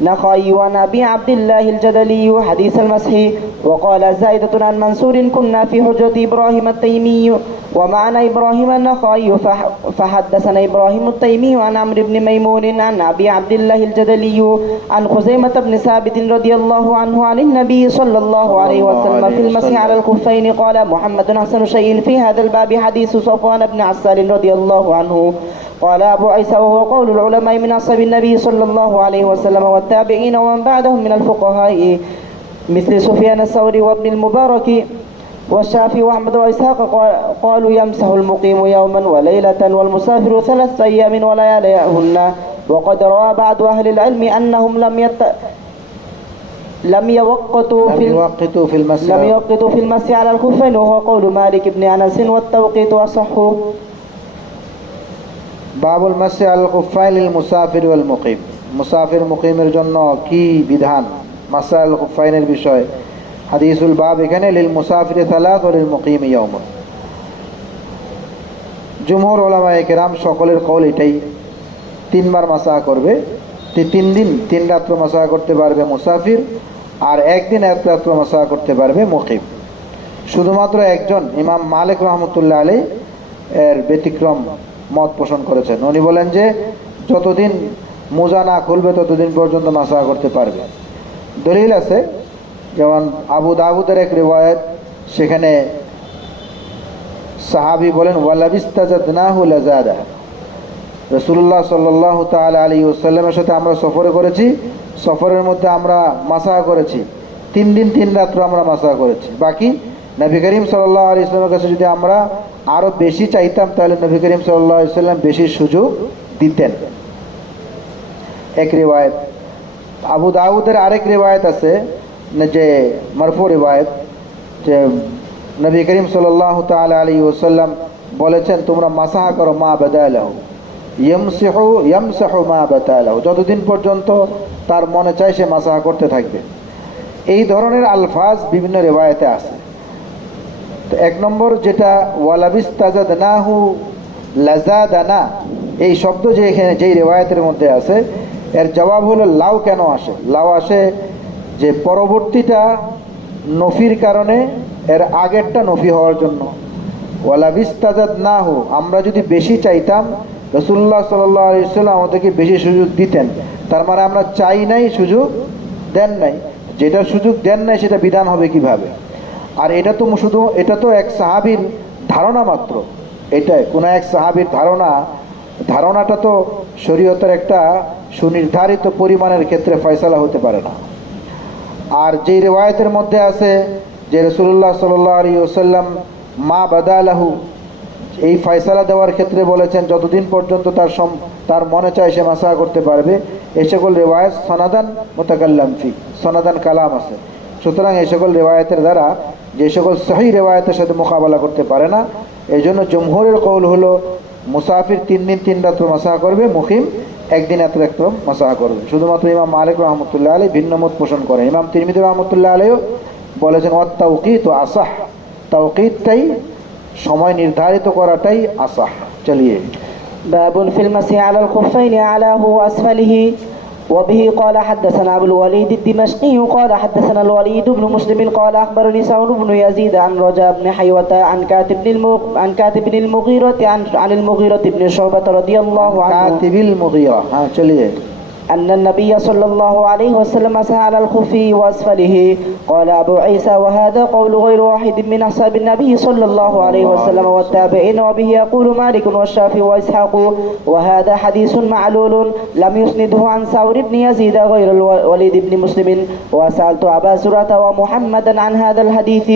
النخعي عن أبي عبد الله الجدلي حديث المسح. وقال زائدة عن منصور كنا في حجرة إبراهيم التيمي ومعنا إبراهيم النخعي فحدثنا إبراهيم التيمي عن عمرو بن ميمون عن أبي عبد الله الجدلي عن خزيمة بن ثابت رضي الله عنه عن النبي صلى الله عليه وسلم في المسح على الخفين. قال محمد حسن شيء في هذا الباب حديث صفوان بن عسال رضي الله عنه. قال أبو عيسى وهو قول العلماء من أصحاب النبي صلى الله عليه وسلم والتابعين ومن بعدهم من الفقهاء مثل سفيان الثوري وابن المبارك والشافعي وأحمد وإسحاق قالوا يمسح المقيم يوما وليلة والمسافر 3 أيام ولياليهن. وقد روى بعض أهل العلم أنهم لم يوقتوا في المسح على الخفين وهو قول مالك بن أنس والتوقيت أصح. বাবুল মাসি আল খুফাইন লিল মুসাফির ওয়াল মুকিম, মুসাফির মুকিমের জন্য কি বিধান, মাসা আল খুফাইনের বিষয়। হাদিসুল বাব এখানে লিল মুসাফির 3 ওয়া লিল মুকিম ইয়াউম। জুমহুর উলামায়ে কেরাম সকলের কওল এটাই, 3 বার মাসা করবে, 3 দিন 3 রাত্র মাসা করতে পারবে মুসাফির, আর 1 দিন 1 রাত্র মাসা করতে পারবে মুকিম। শুধুমাত্র একজন ইমাম মালিক রহমতুল্লাহ আলাইহি এর ব্যতিক্রম মত পোষণ করেছেন। উনি বলেন যে যতদিন মোজা না খুলবে ততদিন পর্যন্ত মাসা করতে পারবে। দলিল আছে, যেমন আবু দাউদের এক রিওয়ায়াত, সেখানে সাহাবী বলেন ওয়ালাবিস্তাজাদনাহু লাজাদা, রাসূলুল্লাহ সাল্লাল্লাহু তাআলা আলাইহি ওয়াসাল্লামের সাথে আমরা সফরে করেছি, সফরের মধ্যে আমরা মাসা করেছি, 3 দিন 3 রাত্র আমরা মাসা করেছি। বাকি নবী করিম সাল্লাল্লাহু আলাইহি ওয়াসাল্লামের কাছে যদি আমরা আরো বেশি চাইতাম তাহলে নবী করিম সাল্লাল্লাহু আলাইহি ওয়াসাল্লাম বেশি সুযোগ দিতেন। এক রিওয়ায়াত। আবু দাউদের আরেক রিওয়ায়াত আছে যে মারফু রিওয়ায়াত, যে নবী করিম সাল্লাল্লাহু তাআলা আলাইহি ওয়াসাল্লাম বলেছেন তোমরা মাসাহা করো মা বাদালাহু ইয়ামসাহু মা বাদালাহু, যতদিন পর্যন্ত তার মনে চায় সে মাসাহা করতে থাকবে। এই ধরনের আলফাজ বিভিন্ন রিওয়ায়াতে আছে। তো 1 নম্বর যেটা ওয়ালাবিস্তাজাদনাহু লাজাদানা, এই শব্দ যে এখানে যেই রিওয়ায়াতের মধ্যে আছে, এর জবাব হলো লাউ কেন আসে। লাউ আসে যে পরবর্তীটা নফির কারণে, এর আগেরটা নফি হওয়ার জন্য। ওয়ালাবিস্তাজাদনাহু, আমরা যদি বেশি চাইতাম রাসূলুল্লাহ সাল্লাল্লাহু আলাইহি ওয়াসাল্লাম আমাদেরকে বেশি সুযোগ দিতেন, তার মানে আমরা চাই নাই, সুযোগ দেন নাই। যেটা সুযোগ দেন নাই সেটা বিধান হবে কিভাবে? আর এটা তো এক সাহাবীর ধারণা মাত্র, এটা কোনো এক সাহাবীর ধারণাটা তো শরীয়তের একটা সুনির্ধারিত পরিমাণের ক্ষেত্রে ফয়সালা হতে পারে না। আর যেই রিওয়ায়াতের মধ্যে আছে যে রাসূলুল্লাহ সাল্লাল্লাহু আলাইহি ওয়াসাল্লাম মা বাদালাহু, এই ফয়সালা দেওয়ার ক্ষেত্রে বলেছেন যতদিন পর্যন্ত তার মনে চায় সে মাসাহ করতে পারবে। এই সকল রেওয়ায়ত সনাদান মুতাকাল্লাম ফি, সনাদান কালাম আছে। সুতরাং এই সকল রেওয়ায়তের দ্বারা যে সকল সহি রেওয়ায়তের সাথে মোকাবেলা করতে পারে না, এই জন্য জমহুরের কৌল হলো মুসাফির 3 দিন 3 রাত্র মাসাহ করবে, মুকিম 1 দিন 1 রাত্র মাসাহ করবে। শুধুমাত্র ইমাম মালিক রহমতুল্লাহ আলাইহি ভিন্ন মত পোষণ করেন। ইমাম তিরমিজি রহমতুল্লাহ আলাইহিও বলেছেন ওয়াত তাওকীত আসাহ, তাওকীতটাই সময় নির্ধারিত করাটাই আসাহ। চলিয়ে باب في المسح على الخفين أعلاه وأسفله. وبه قال حدثنا أبو الوليد الدمشقي قال حدثنا الوليد بن مسلم قال أخبرني سعد بن يزيد عن رجاء بن حيوة عن كاتب بن المغيرة عن المغيرة بن شعبة رضي الله عنه كاتب المغيرة. چلیے أن النبي صلى الله عليه وسلم مسح على الخف وأسفله. قال أبو عيسى وهذا قول غير واحد من أصحاب النبي صلى الله عليه وسلم والتابعين. وبه يقول مالك والشافعي وإسحاق. وهذا حديث معلول لم يسنده عن ثور بن يزيد غير الوليد بن مسلم. وسألت أبا زرعة ومحمدا عن هذا الحديث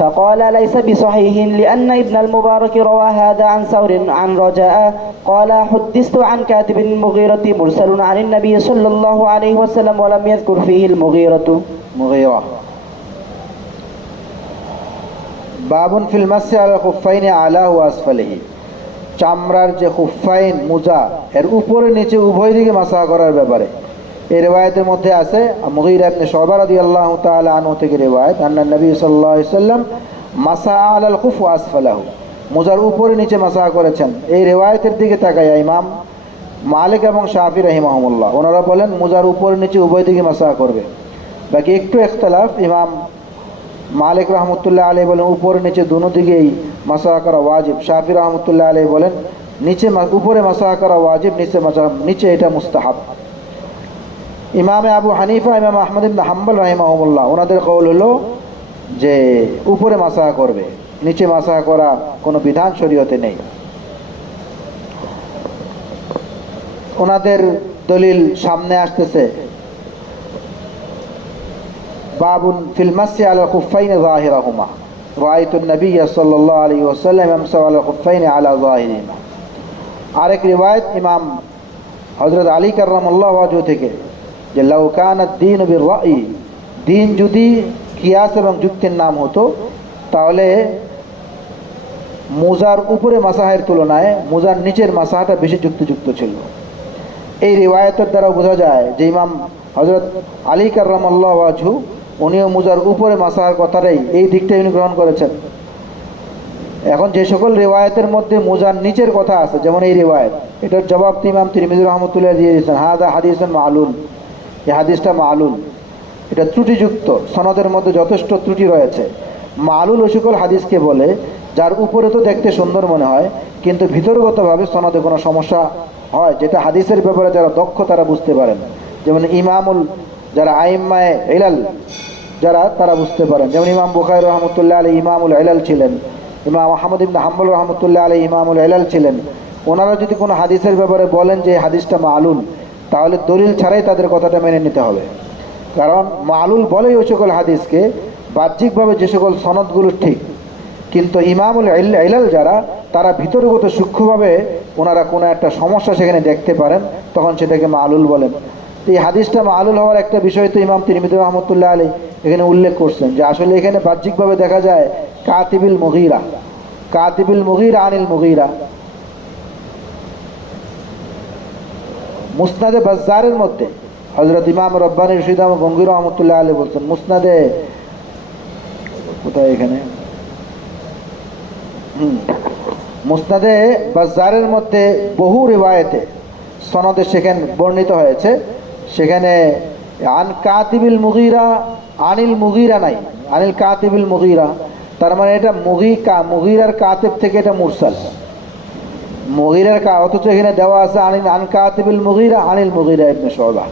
فقال ليس بصحيح لأن ابن المبارك روى هذا عن ثور عن رجاء. قال حدثت عن كاتب المغيرة مرسل عن النبي صلى الله عليه وسلم ولم يذكر فيه المغيرة. مغيرة. باب في المسح على الخفين أعلاه وأسفله. চামড়ার যে খুফাইন মুজা এর উপরে নিচে উভয় দিকে মাসাহ করার ব্যাপারে এই রিওয়ায়াতের মধ্যে আছে মুগীরা ইবনে শুবা রাদিয়াল্লাহু তাআলা আনহু থেকে রিওয়ায়াত আন্না নবী সাল্লাল্লাহু আলাইহি ওয়াসাল্লাম মাসাহ আলাল খুফ ওয়া আসফালাহু, মুজার উপরে নিচে মাসাহ করেছেন। এই রিওয়ায়াতের দিকে তাকায়া ইমাম মালিক এবং শাফি রাহিমাহুমুল্লাহ ওনারা বলেন মুজার উপরে নিচে উভয় দিকে মাসাহ করবে। বাকি একটু ইখতিলাফ, ইমাম মালিক রহমতুল্লাহ আলাইহি বলেন উপরে নিচে দুনো দিকেই মাসাহ করা ওয়াজিব। শাফি রহমতুল্লাহ আলাইহি বলেন উপরে মাসাহ করা ওয়াজিব, নিচে এটা মুস্তাহাব। ইমামে আবু হানিফা, ইমাম আহমদ ইবনে হাম্বল রাহিমাহুমুল্লাহ ওনাদের কওল হলো যে উপরে মাসাহ করবে, নিচে মাসাহ করা কোনো বিধান শরীয়তে নেই। ওনাদের দলিল সামনে আসতেছে। বাবুন ফিল মাসহি আলা খুফাইন যাহিরাহুমা রাআইতু নবিয়্য সাল্লাল্লাহু আলাইহি ওয়াসাল্লাম ইয়ামসাহু আলা খুফাইন আলা যাহিরিহিমা। আরেক রিওয়ায়াত ইমাম হযরত আলী কাররামাল্লাহু ওয়াজহু থেকে যে লাউ কানাদ দীন বির রাই, দিন যদি কিয়াস এবং যুক্তির নাম হতো তাহলে মুজার উপরে মাসাহের তুলনায় মুজার নিচের মাসাহাটা বেশি যুক্তিযুক্ত ছিল। এই রিওয়ায়াতের দ্বারা বোঝা যায় যে ইমাম হযরত আলী কাররামাল্লাহু ওয়াজহু উনিও মুজার উপরে মাসাহার কথাটাই এই দিকটাই উনি গ্রহণ করেছেন। এখন যে সকল রিওয়ায়াতের মধ্যে মুজার নিচের কথা আছে, যেমন এই রিওয়ায়াত, এটার জবাব ইমাম তিরমিজি রাহমাতুল্লাহ দিয়ে দিয়েছেন হাদা হাদিসুন মালুল, এই হাদিসটা মালুল, এটা ত্রুটিযুক্ত, সনদের মধ্যে যথেষ্ট ত্রুটি রয়েছে। মালুল ওই সকল হাদিসকে বলে যার উপরে তো দেখতে সুন্দর মনে হয় কিন্তু ভিতরগতভাবে সনদে কোনো সমস্যা হয়, যেটা হাদিসের ব্যাপারে যারা দক্ষ তারা বুঝতে পারেন। যেমন ইমামুল, যারা আইম্মায়ে ইলাল যারা, তারা বুঝতে পারেন। যেমন ইমাম বুখারী রহমতুল্লাহ আলাইহি ইমামুল ইলাল ছিলেন, ইমাম আহমদ ইবনে হাম্বল রহমতুল্লাহ আলাইহি ইমামুল ইলাল ছিলেন। ওনারা যদি কোনো হাদিসের ব্যাপারে বলেন যে হাদিসটা মালুল, তাহলে দলিল ছাড়াই তাদের কথাটা মেনে নিতে হবে। কারণ মালুল বলেই ওই সকল হাদিসকে বাহ্যিকভাবে যে সকল সনদগুলো ঠিক, কিন্তু ইমামুল ইলাল যারা, তারা ভিতরগত সূক্ষ্মভাবে ওনারা কোনো একটা সমস্যা সেখানে দেখতে পারেন, তখন সেটাকে মালুল বলেন। এই হাদিসটা মালুল হওয়ার একটা বিষয় তো ইমাম তিরমিজি রহমতুল্লাহ আলাইহি এখানে উল্লেখ করছেন যে আসলে এখানে বাহ্যিকভাবে দেখা যায় কাতিবুল মুগীরা, কাতিবুল মুগীরা আনিল মুগীরা। মুসনাদে বাজ্জারের মধ্যে হযরত ইমাম রব্বানী রশিদ আহমদ গঙ্গোহী রহমতুল্লাহ আলাইহি বলছেন, মুসনাদে কোথায় এখানে মুসনাদে বাজ্জারের মধ্যে বহু রিওয়ায়াতে সনদে সেখানে বর্ণিত হয়েছে, সেখানে আন কাতিবিল মুগীরা আনিল মুগীরা নাই, আনিল কাতিবিল মুগীরা, তার মানে এটা মুগীরার কাতিব থেকে এটা মুরসাল, মুগীরার অথচ এখানে দেওয়া আছে আন কাতিবিল মুগীরা আনিল মুগীরা ইবনে শুবা।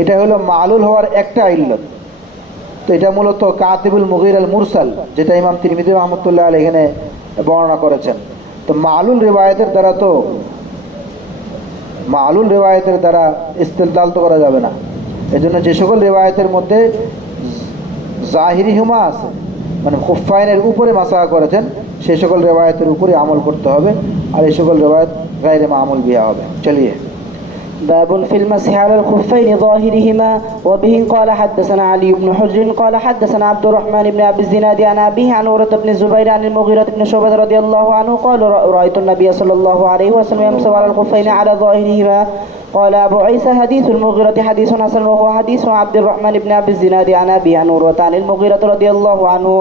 এটা হলো মালুল হওয়ার একটা ইল্লত। তো এটা মূলত কাতিবুল মুগীরা আল মুরসাল, যেটা ইমাম তিরমিজি রহমতুল্লাহ আলাইহি এখানে বর্ণনা করেছেন। তো মালুল রিওয়ায়াতের দ্বারা ইস্তেদলাল তো করা যাবে না। এজন্য যে সকল রিওয়ায়াতের মধ্যে জাহিরি হুমা আছে, মানে খুফাইনের উপরে মাসাহ করেছেন, সেই সকল রেওয়ায়তের উপরে আমল করতে হবে, আর এই সকল রেওয়ায়ত গায়রে মামুল বিহা হবে। চলিয়ে باب في المسح على الخفين ظاهرهما. وبه قال حدثنا علي بن حجر قال حدثنا عبد الرحمن بن ابي الزناد عن ابيه عن عروة بن الزبير عن المغيرة بن شعبة رضي الله عنه قال رايت النبي صلى الله عليه وسلم يمسح على الخفين على ظاهرهما. قال أبو عيسى حديث المغيرة حديث حسن وهو حديث عبد الرحمن بن أبي الزناد عن أبي عن عروة عن المغيرة رضي الله عنه،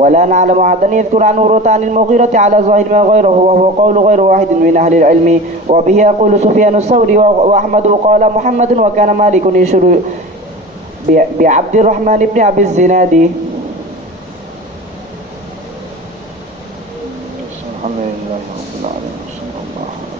ولا نعلم أحدا يذكر عن عروة عن المغيرة على ظاهر ما غيره، وهو قول غير واحد من أهل العلم. وبه يقول سفيان الثوري وأحمد قال محمد وكان مالك يشير بعبد الرحمن بن أبي الزناد. الحمد لله رب العالمين.